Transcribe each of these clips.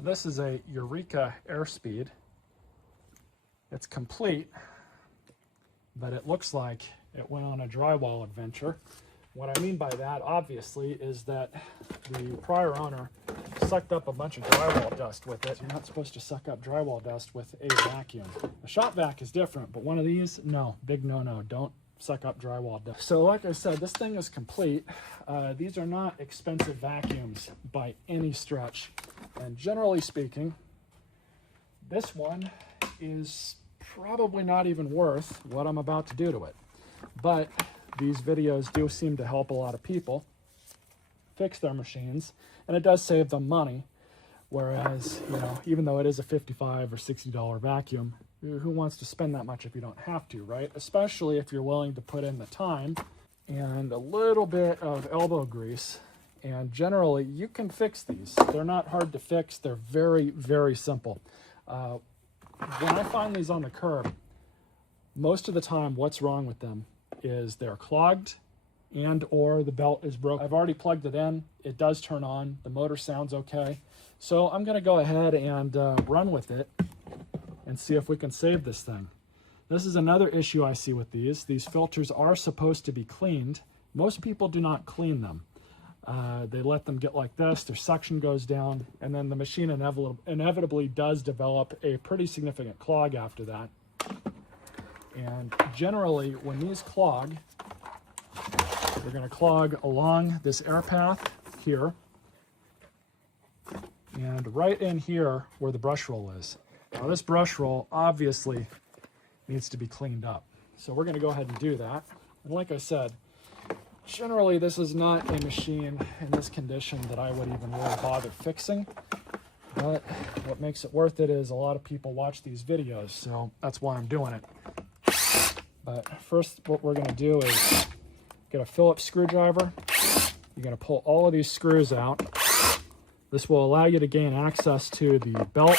So this is a Eureka Airspeed. It's complete, but it looks like it went on a drywall adventure. What I mean by that, obviously, is that the prior owner sucked up a bunch of drywall dust with it. You're not supposed to suck up drywall dust with a vacuum. A shop vac is different, but one of these, no, big no-no. Don't suck up drywall dust. So like I said, this thing is complete. These are not expensive vacuums by any stretch. And generally speaking, this one is probably not even worth what I'm about to do to it. But these videos do seem to help a lot of people fix their machines, and it does save them money. Whereas, you know, even though it is a $55 or $60 vacuum, who wants to spend that much if you don't have to, right? Especially if you're willing to put in the time and a little bit of elbow grease. And generally, you can fix these. They're not hard to fix. They're very, very simple. When I find these on the curb, most of the time what's wrong with them is they're clogged and or the belt is broken. I've already plugged it in. It does turn on. The motor sounds okay. So I'm going to go ahead and run with it and see if we can save this thing. This is another issue I see with these. These filters are supposed to be cleaned. Most people do not clean them. They let them get like this, their suction goes down, and then the machine inevitably does develop a pretty significant clog after that. And generally, when these clog, they're going to clog along this air path here, and right in here where the brush roll is. Now this brush roll obviously needs to be cleaned up. So we're going to go ahead and do that. And like I said, generally this is not a machine in this condition that I would even really bother fixing. But what makes it worth it is a lot of people watch these videos, so that's why I'm doing it. But first what we're going to do is get a Phillips screwdriver. You're going to pull all of these screws out. This will allow you to gain access to the belt,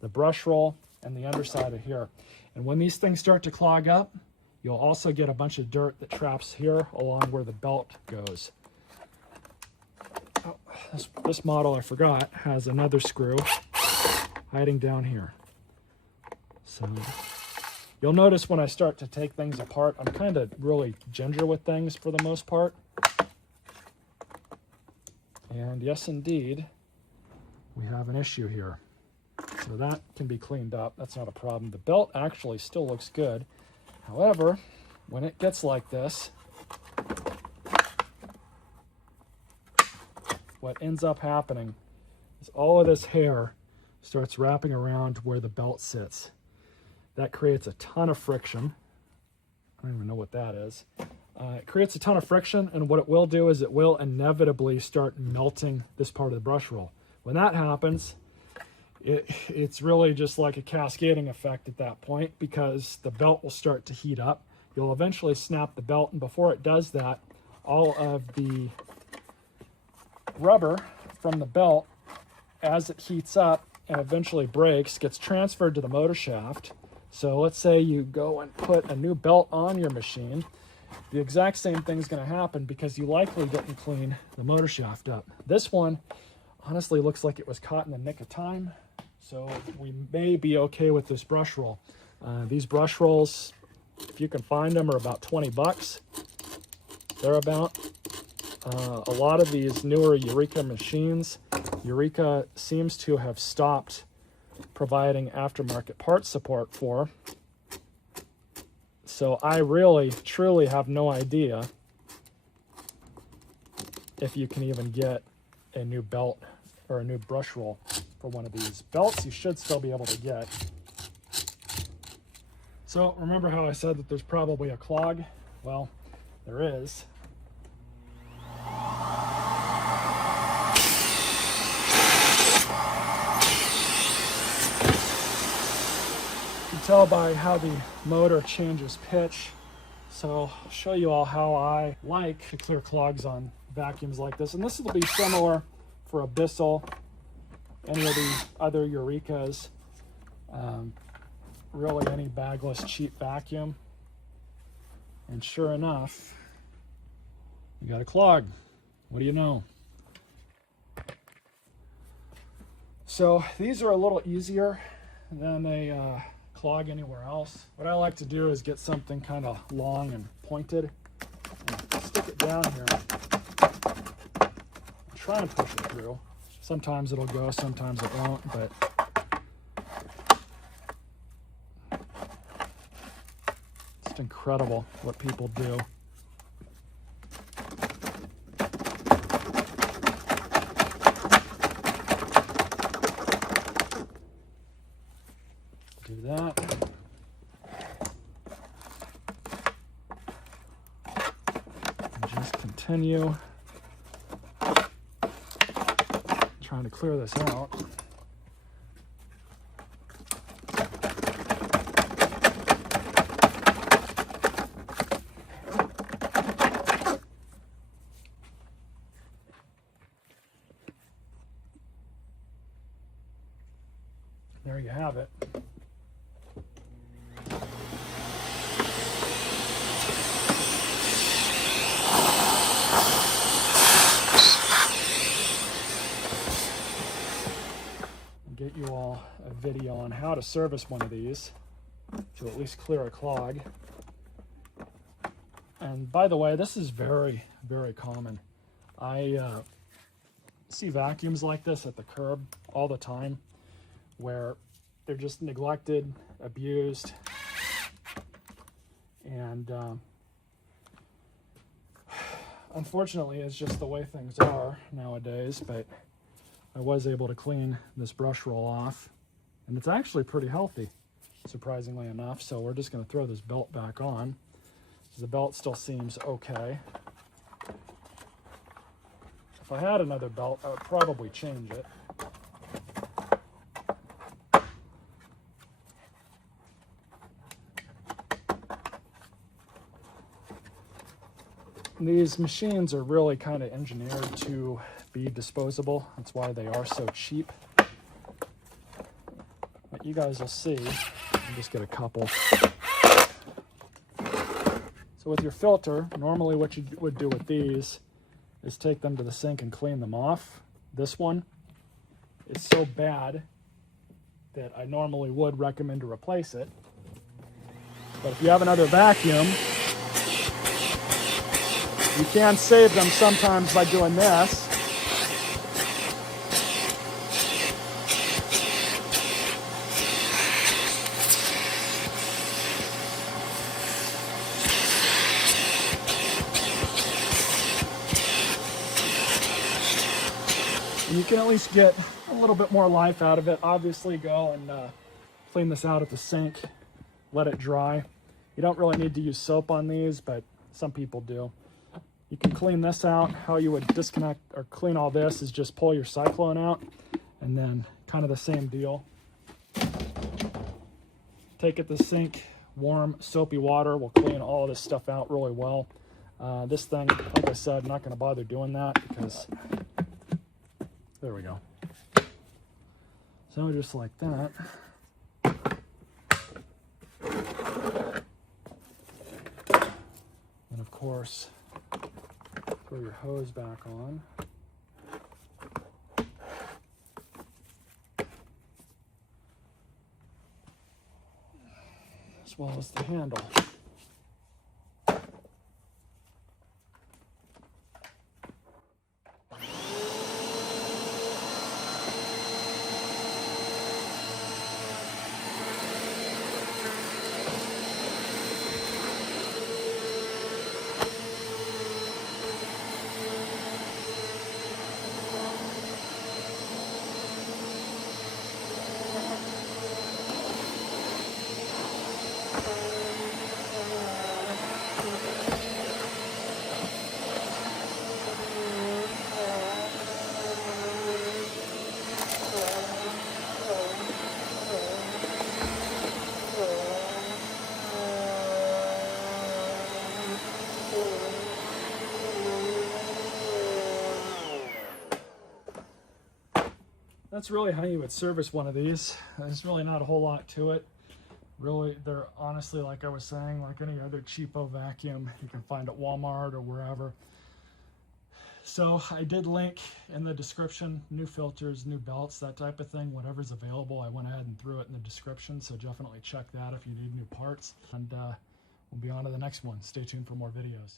the brush roll, and the underside of here. And when these things start to clog up, you'll also get a bunch of dirt that traps here along where the belt goes. Oh, this model, I forgot, has another screw hiding down here. So you'll notice when I start to take things apart, I'm kind of really ginger with things for the most part. And yes, indeed, we have an issue here. So that can be cleaned up. That's not a problem. The belt actually still looks good. However, when it gets like this, what ends up happening is all of this hair starts wrapping around where the belt sits. That creates a ton of friction. I don't even know what that is. It creates a ton of friction, and what it will do is it will inevitably start melting this part of the brush roll. When that happens, it's really just like a cascading effect at that point, because the belt will start to heat up. You'll eventually snap the belt, and before it does that, all of the rubber from the belt, as it heats up and eventually breaks, gets transferred to the motor shaft. So let's say you go and put a new belt on your machine. The exact same thing's going to happen because you likely didn't clean the motor shaft up. This one honestly looks like it was caught in the nick of time, so we may be okay with this brush roll. These brush rolls, if you can find them, are about 20 bucks. They're about. A lot of these newer Eureka machines, Eureka seems to have stopped providing aftermarket parts support for. So I really, truly have no idea if you can even get a new belt or a new brush roll for one of these. Belts you should still be able to get. So remember how I said that there's probably a clog? Well, there is. You can tell by how the motor changes pitch. So I'll show you all how I like to clear clogs on vacuums like this. And this will be similar for a Bissell, any of the other Eurekas, really any bagless cheap vacuum. And sure enough, you got a clog. What do you know? So these are a little easier than a clog anywhere else. What I like to do is get something kind of long and pointed and stick it down here. Try and push it through. Sometimes it'll go, sometimes it won't, but it's incredible what people do. Do that. And just continue trying to clear this out. There you have it. Get you all a video on how to service one of these to at least clear a clog. And by the way, this is very, very common. I see vacuums like this at the curb all the time where they're just neglected, abused, and unfortunately it's just the way things are nowadays. But I was able to clean this brush roll off, and it's actually pretty healthy, surprisingly enough. So we're just going to throw this belt back on. The belt still seems okay. If I had another belt, I would probably change it. These machines are really kind of engineered to be disposable. That's why they are so cheap. But you guys will see. I'll just get a couple. So with your filter, normally what you would do with these is take them to the sink and clean them off. This one is so bad that I normally would recommend to replace it. But if you have another vacuum, you can save them sometimes by doing this. You can at least get a little bit more life out of it. Obviously, go and clean this out at the sink, let it dry. You don't really need to use soap on these, but some people do. You can clean this out. How you would disconnect or clean all this is just pull your cyclone out, and then kind of the same deal. Take it to the sink, warm, soapy water will clean all this stuff out really well. This thing, like I said, I'm not going to bother doing that because there we go. So just like that. And of course, throw your hose back on. As well as the handle. That's really how you would service one of these. There's really not a whole lot to it. Really, they're honestly, like I was saying, like any other cheapo vacuum you can find at Walmart or wherever. So I did link in the description, new filters, new belts, that type of thing, whatever's available. I went ahead and threw it in the description, so definitely check that if you need new parts. And we'll be on to the next one. Stay tuned for more videos.